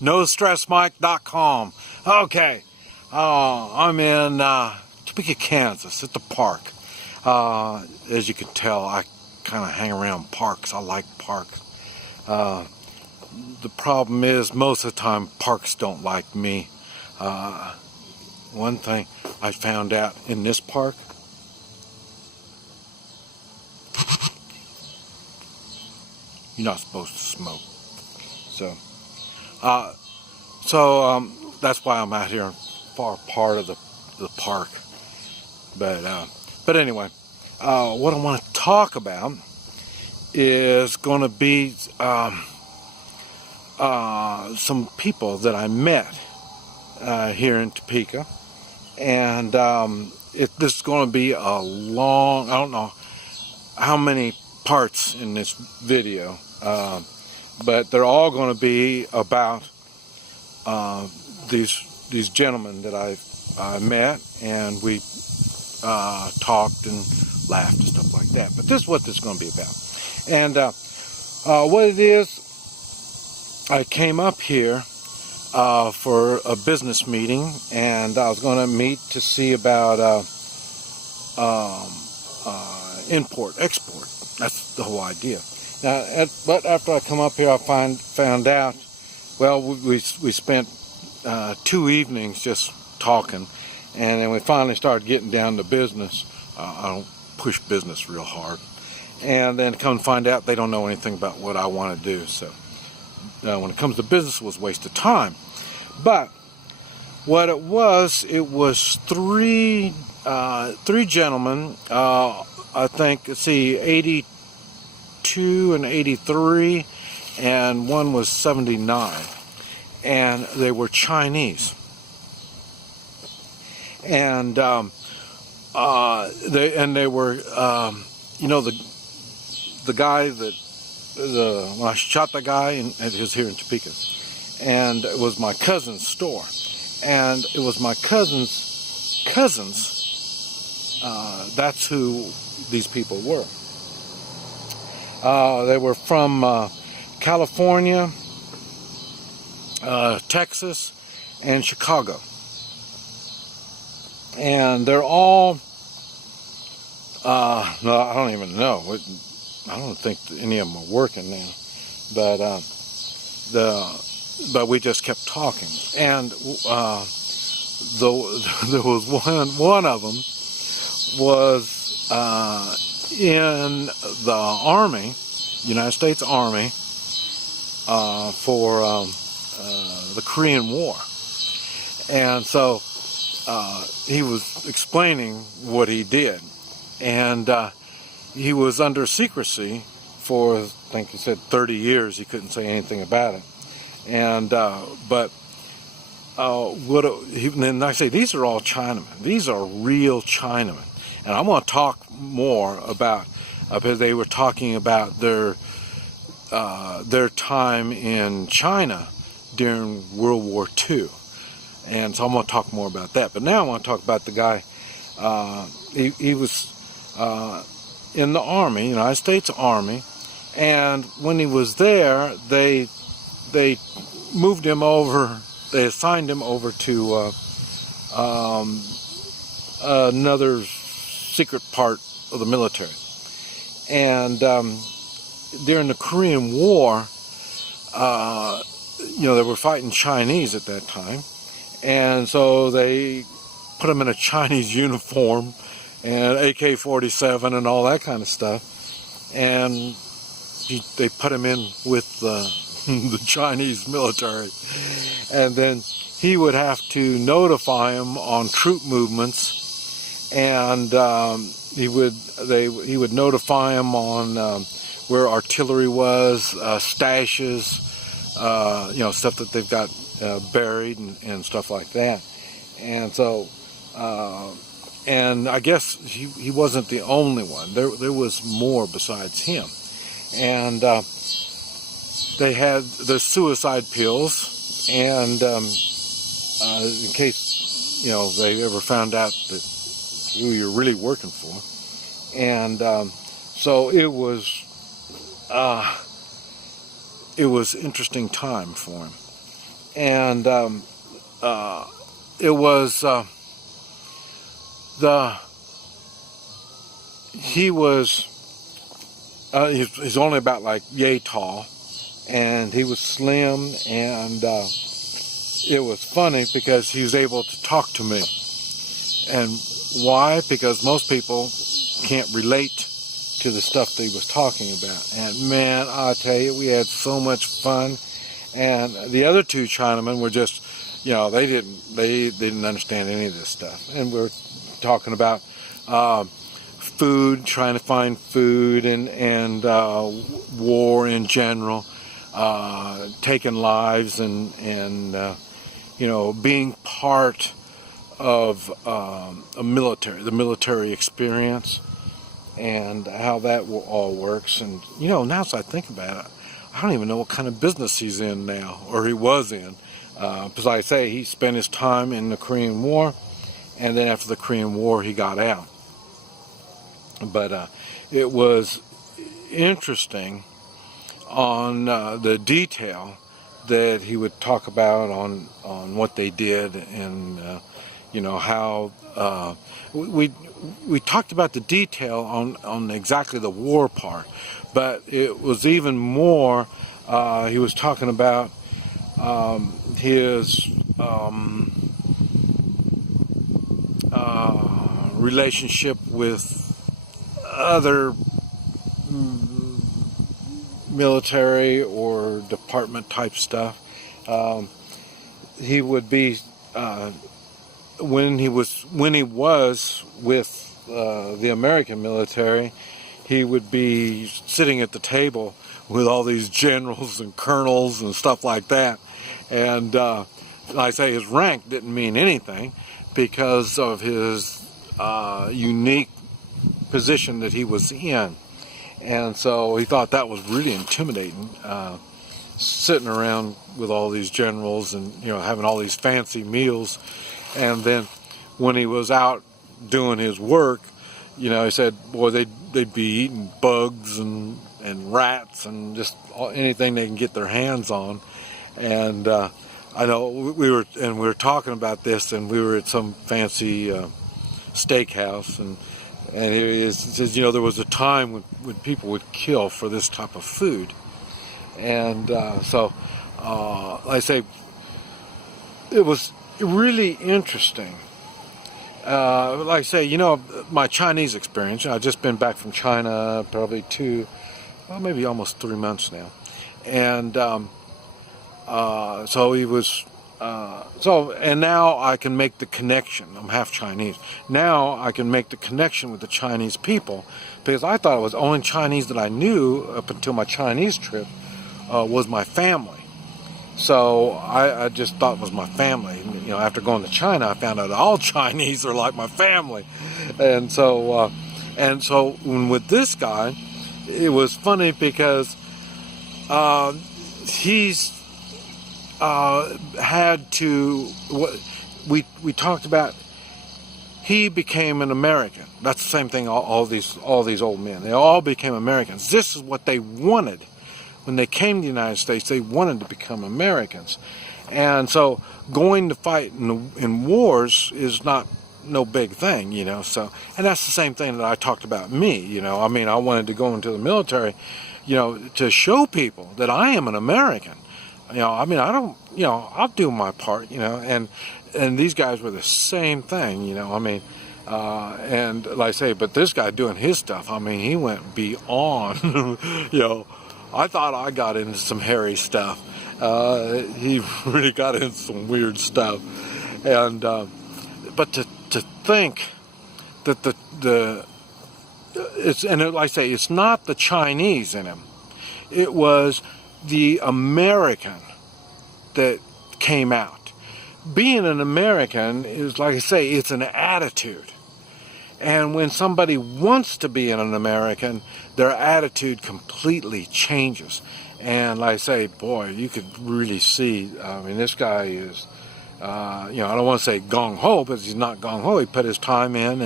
NoStressMike.com. Okay, I'm in Topeka, Kansas at the park. As you can tell, I kind of hang around parks. I like parks. The problem is, most of the time, parks don't like me. One thing I found out in this park, you're not supposed to smoke. So that's why I'm out here, far part of the park. But anyway, what I want to talk about is going to be some people that I met here in Topeka, and this is going to be a long, I don't know how many parts in this video, but they're all going to be about these gentlemen that I met, and we talked and laughed and stuff like that. But this is what this is going to be about. And what it is, I came up here for a business meeting, and I was going to meet to see about import, export. That's the whole idea. Now, but after I come up here, I found out, well, we spent 2 evenings just talking, and then we finally started getting down to business. I don't push business real hard. And then come to find out they don't know anything about what I want to do. So when it comes to business, it was a waste of time. But what it was three gentlemen, I think, let's see, 82 and 83, and one was 79. And they were Chinese. And they were, you know, the guy that when I shot the guy, and he was here in Topeka, and it was my cousin's store, and it was my cousin's cousins. That's who these people were. They were from California, Texas, and Chicago. And they're all, no, I don't even know. I don't think any of them are working now. But we just kept talking. And there was one of them was in the Army, United States Army, for the Korean War. And so he was explaining what he did, and he was under secrecy for, I think he said 30 years. He couldn't say anything about it. And but and I say, these are all Chinamen. These are real Chinamen. And I want to talk more about, because they were talking about their time in China during World War II. And so I'm going to talk more about that. But now I want to talk about the guy. He was in the Army, United States Army, and when he was there, they moved him over. They assigned him over to another secret part of the military. And during the Korean War, you know, they were fighting Chinese at that time. And so they put him in a Chinese uniform and AK-47 and all that kind of stuff. And they put him in with the Chinese military. And then he would have to notify him on troop movements. And he would notify him on where artillery was, stashes, you know, stuff that they've got buried and stuff like that. And so, and I guess he wasn't the only one. There was more besides him. And they had the suicide pills, and in case, you know, they ever found out that who you're really working for. And so it was interesting time for him. and it was he's only about like yay tall, and he was slim, and it was funny because he was able to talk to me. And why? Because most people can't relate to the stuff that he was talking about. And man, I tell you, we had so much fun. And the other two Chinamen were just, they didn't understand any of this stuff. And we're talking about food, trying to find food, and war in general, taking lives, and being part of the military experience, and how that all works. And now as I think about it, I don't even know what kind of business he's in now, or he was in, because like I say, he spent his time in the Korean War, and then after the Korean War he got out. But it was interesting on the detail that he would talk about on what they did, and how we talked about the detail on exactly the war part, but it was even more, he was talking about his relationship with other military or department type stuff. He would be when he was with the American military, he would be sitting at the table with all these generals and colonels and stuff like that. And like I say, his rank didn't mean anything because of his unique position that he was in. And so he thought that was really intimidating, sitting around with all these generals and having all these fancy meals. And then when he was out doing his work, he said, boy, they'd be eating bugs and rats and just anything they can get their hands on. And I know we were talking about this, and we were at some fancy steakhouse, and he says, there was a time when people would kill for this type of food. And so like I say, it was really interesting. Like I say, my Chinese experience, I've just been back from China probably maybe almost 3 months now. And so he was, and now I can make the connection. I'm half Chinese. Now I can make the connection with the Chinese people, because I thought it was only Chinese that I knew up until my Chinese trip was my family. So I just thought it was my family. After going to China, I found out all Chinese are like my family. And so with this guy, it was funny because he's had to, we talked about, he became an American. That's the same thing, all these old men. They all became Americans. This is what they wanted. When they came to the United States, they wanted to become Americans. And so going to fight in wars is no big thing, So, and that's the same thing that I talked about me, I wanted to go into the military, to show people that I am an American. I don't, I'll do my part, and these guys were the same thing, and like I say, but this guy doing his stuff, he went beyond, I thought I got into some hairy stuff. He really got into some weird stuff. And, but to think that and like I say, it's not the Chinese in him. It was the American that came out. Being an American is, like I say, it's an attitude. And when somebody wants to be an American, their attitude completely changes. And like I say, boy, you could really see, this guy is, I don't want to say gung-ho, but he's not gung-ho. He put his time in.